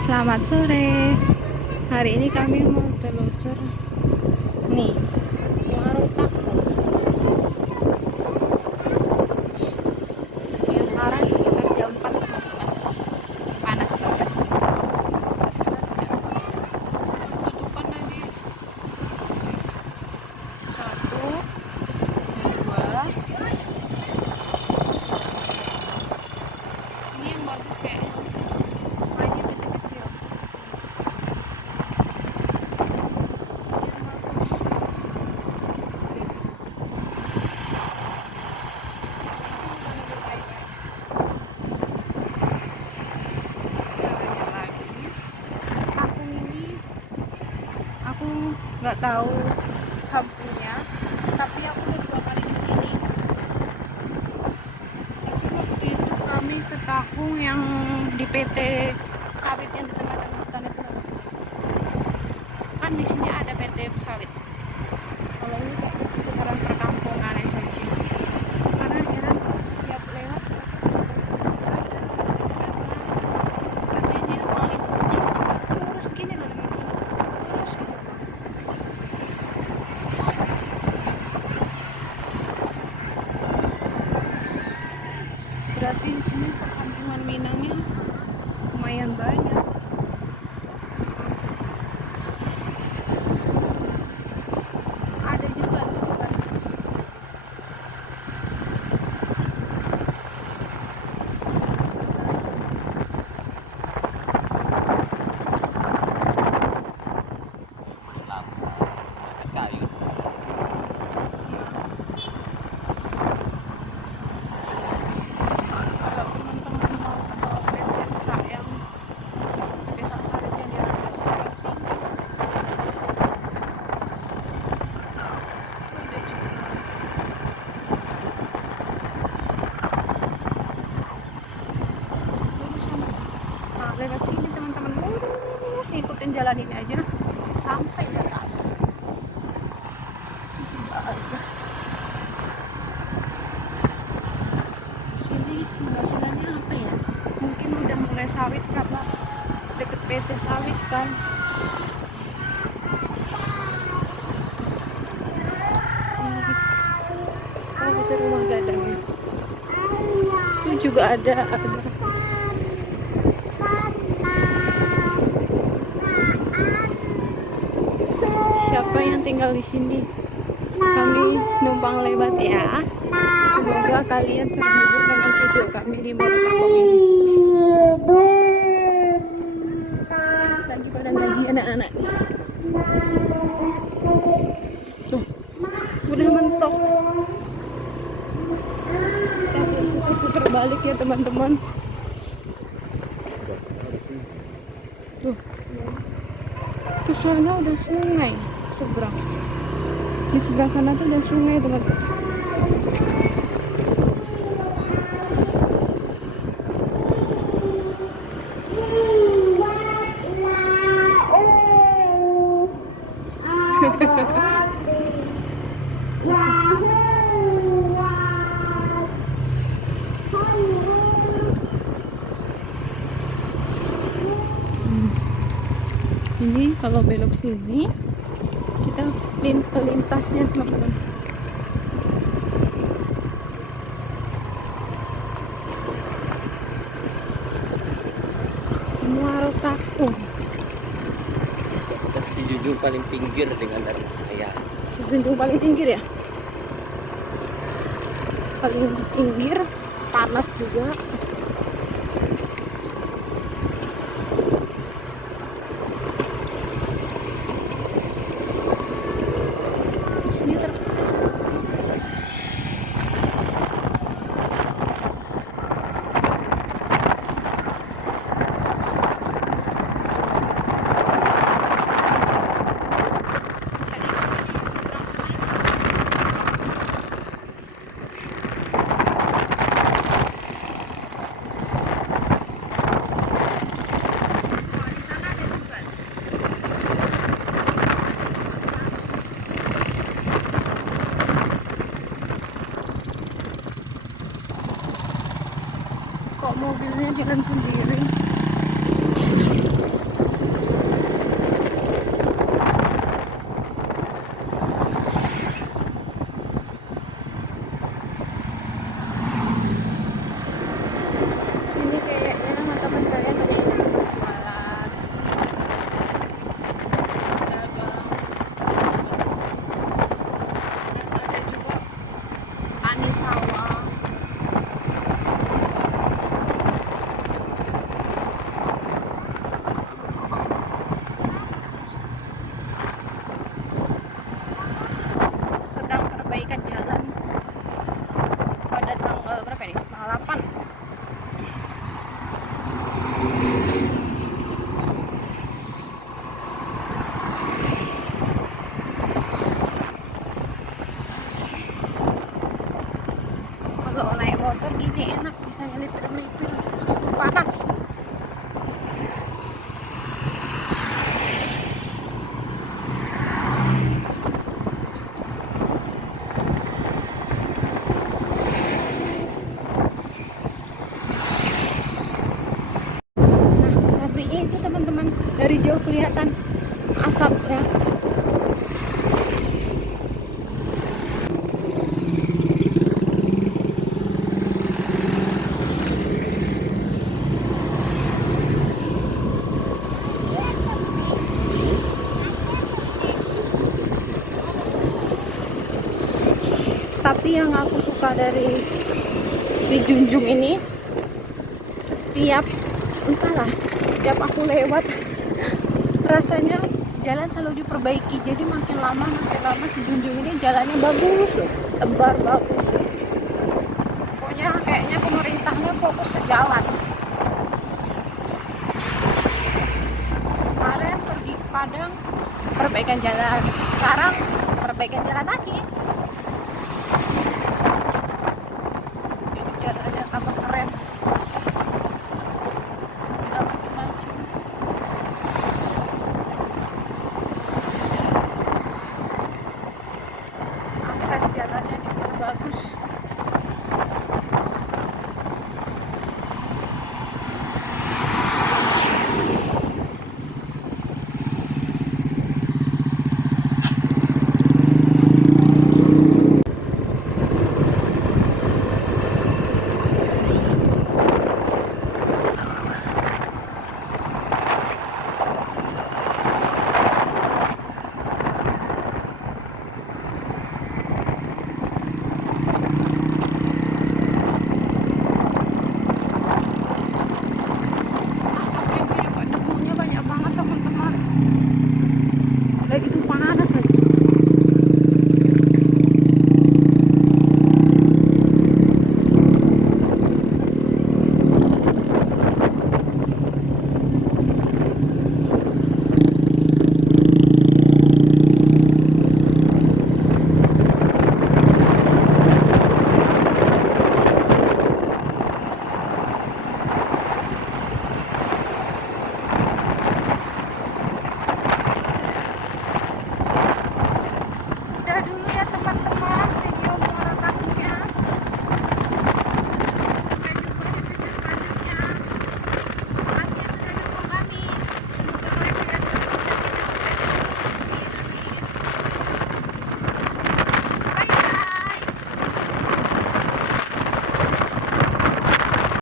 selamat sore. Hari ini kami mau telusur nih warung tahu. Sekarang sekitar jam 4 teman-teman. Panas banget. Tutupan lagi. Satu, dua. Ini yang bagus kayaknya. Mainnya kecil-kecil. Aku nggak tahu kampungnya, tapi aku udah 2 kali di sini. Tapi waktu itu kami ke Tahung yang di PT sawit yang di tengah-tengah hutan itu loh. Kan di sini ada PT sawit. Kalau ini kayak di sekitaran perkampungan saja. Karena heran kalau setiap lewat katanya kualitasnya juga lurus gini loh teman-teman. Lurus gitu. Berarti di sini perkampungan Minangnya lumayan banyak. Ada juga teman. kayu. Kalau teman-teman mau ke desa yang desa sawit yang di Rangasembali sini, ada juga. Lurus sama. Nah, lewat sini teman-teman, lurus ikutin jalan ini aja sampai ke atas. Sini penghasilannya apa ya? Mungkin udah mulai sawit karena deket PT sawit kan. Sini. Oh, itu rumah gadangnya. Itu juga ada. Siapa yang tinggal di sini? Kami numpang lewat ya. Semoga kalian terhibur dengan video kami di Barakapong ini. Lagi pada ngaji anak-anak nih. Tuh, udah mentok. Aku putar balik ya teman-teman. Tuh, tuh sana udah sungai seberang. Di sebelah sana tuh udah sungai teman-teman. Ini kalau belok sini kita ke lintasnya teman-teman. Muaro Takung. Si Junjung paling pinggir dengan dari saya. Junjung paling pinggir ya? Paling pinggir, panas juga. Di sini kok mobilnya jalan sendiri. sawah. Sedang perbaikan jalan pada tanggal berapa nih? Tanggal 8. Kalau naik motor gini enak, bisa ngelipir-ngelipir meskipun panas. Nah, pabriknya itu teman-teman, dari jauh kelihatan asapnya. Tapi yang aku suka dari si Junjung ini, setiap entahlah, setiap aku lewat rasanya jalan selalu diperbaiki. Jadi makin lama si Junjung ini jalannya bagus loh, lebar bagus loh. Pokoknya kayaknya pemerintahnya fokus ke jalan. Kemarin pergi ke Padang perbaikan jalan, sekarang perbaikan jalan lagi.